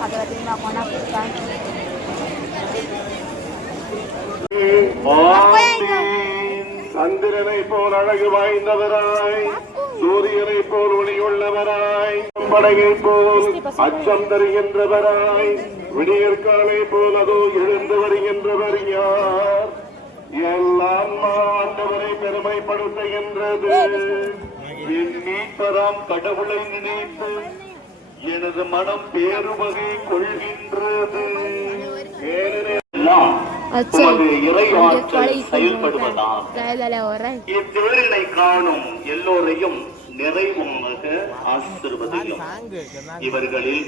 பகவதியும் கொண்டாடுறாங்க. சந்திரனை போல் அழகு வாய்ந்தவராய், சூரியனை போல் ஒளியுள்ளவராய், படையை போல் அச்சம் தருகின்றவராய், விடியற்காலை போல் அதோ எழுந்து வருகின்றவர் யார்? எல்லாம் ஆண்டவரை பெருமைப்படுத்துகின்றது. என் மீட்பராம் கடவுளை நினைத்து எனது மனம் பேருவகை கொள்கின்றது. இறைவாற்றல் செயல்படுவதால் இத்தேரினை காணும் எல்லோரையும் நிறைவும் ஆசிர்வதியும். இவர்களில்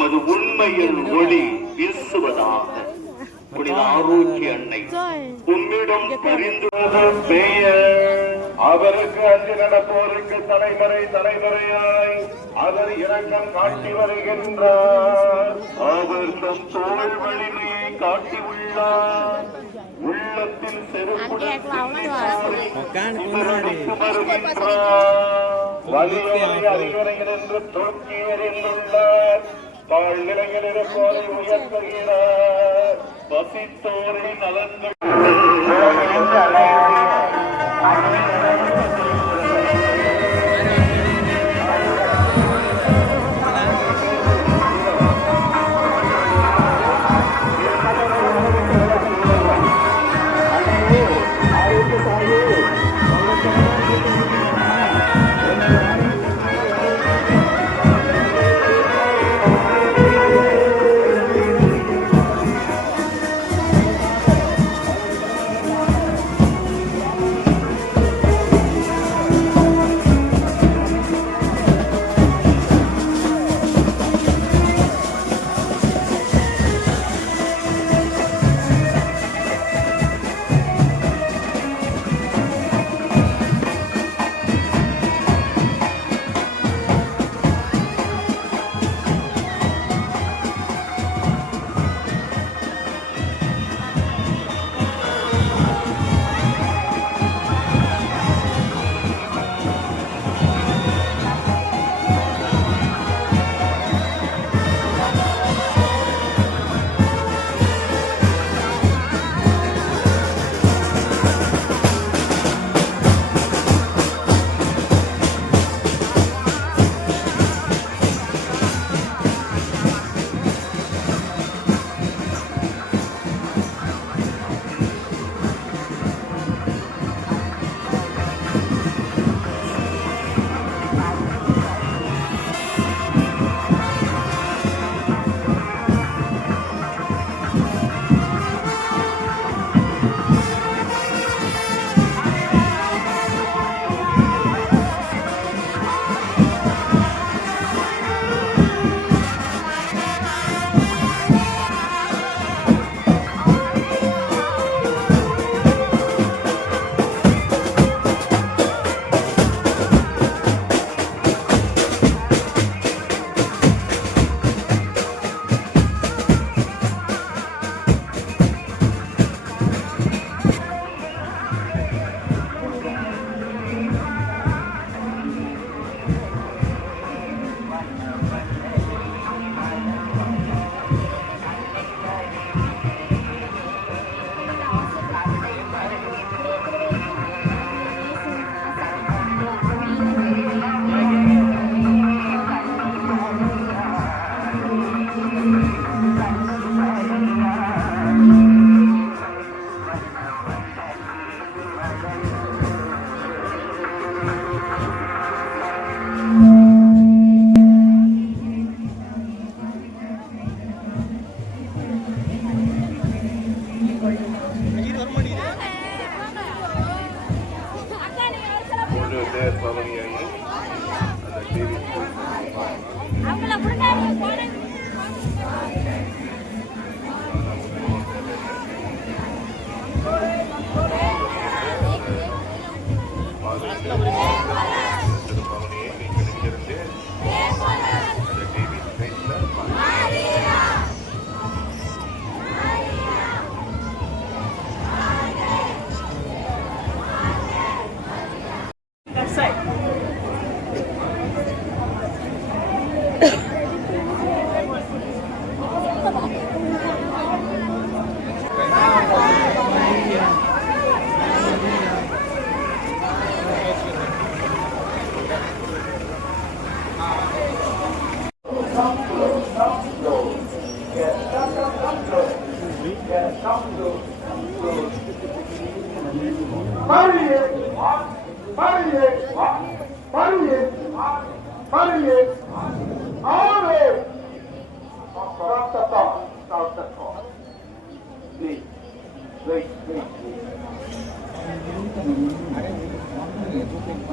மது உண்மையில் ஒளி வீசுவதாக. புனித ஆரோக்கிய அன்னை உன்னிடம் பரிந்துள்ள பெயர் அவருக்கு அஞ்சு நடப்போருக்கு தலைமுறை தலைமுறையாய் அவர் இரக்கம் காட்டி வருகின்றார். அவர் தம் தோல் வலிமையை காட்டி உள்ளார். உள்ளத்தில் செருப்புடன் வலியோரை அறிவுரைகள் என்று தூக்கி எறிந்துள்ளார். தாழ்நிலையில் இருப்போரை உயர்த்துகிறார். வசித்தோரை நலன்கள்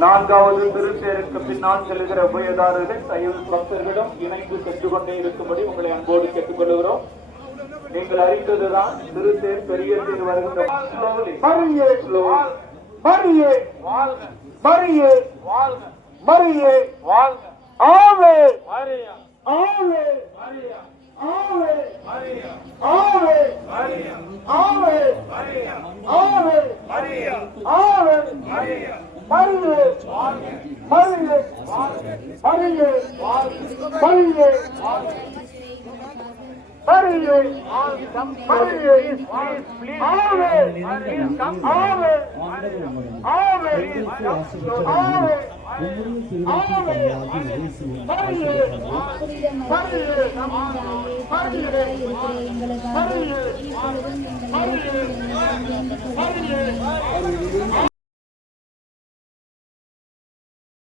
நான்காவது திருத்தேருக்கு பின்னால் செல்கிற உபயதாரர்கள் தயவு பக்தர்களிடம் இணைந்து சென்று கொண்டே இருக்கும்படி உங்களை அன்போடு கேட்டுக்கொள்கிறோம். நீங்கள் அறிந்ததுதான் திருத்தேர் பெரிய தேர் வருகின்ற எங்களுக்கு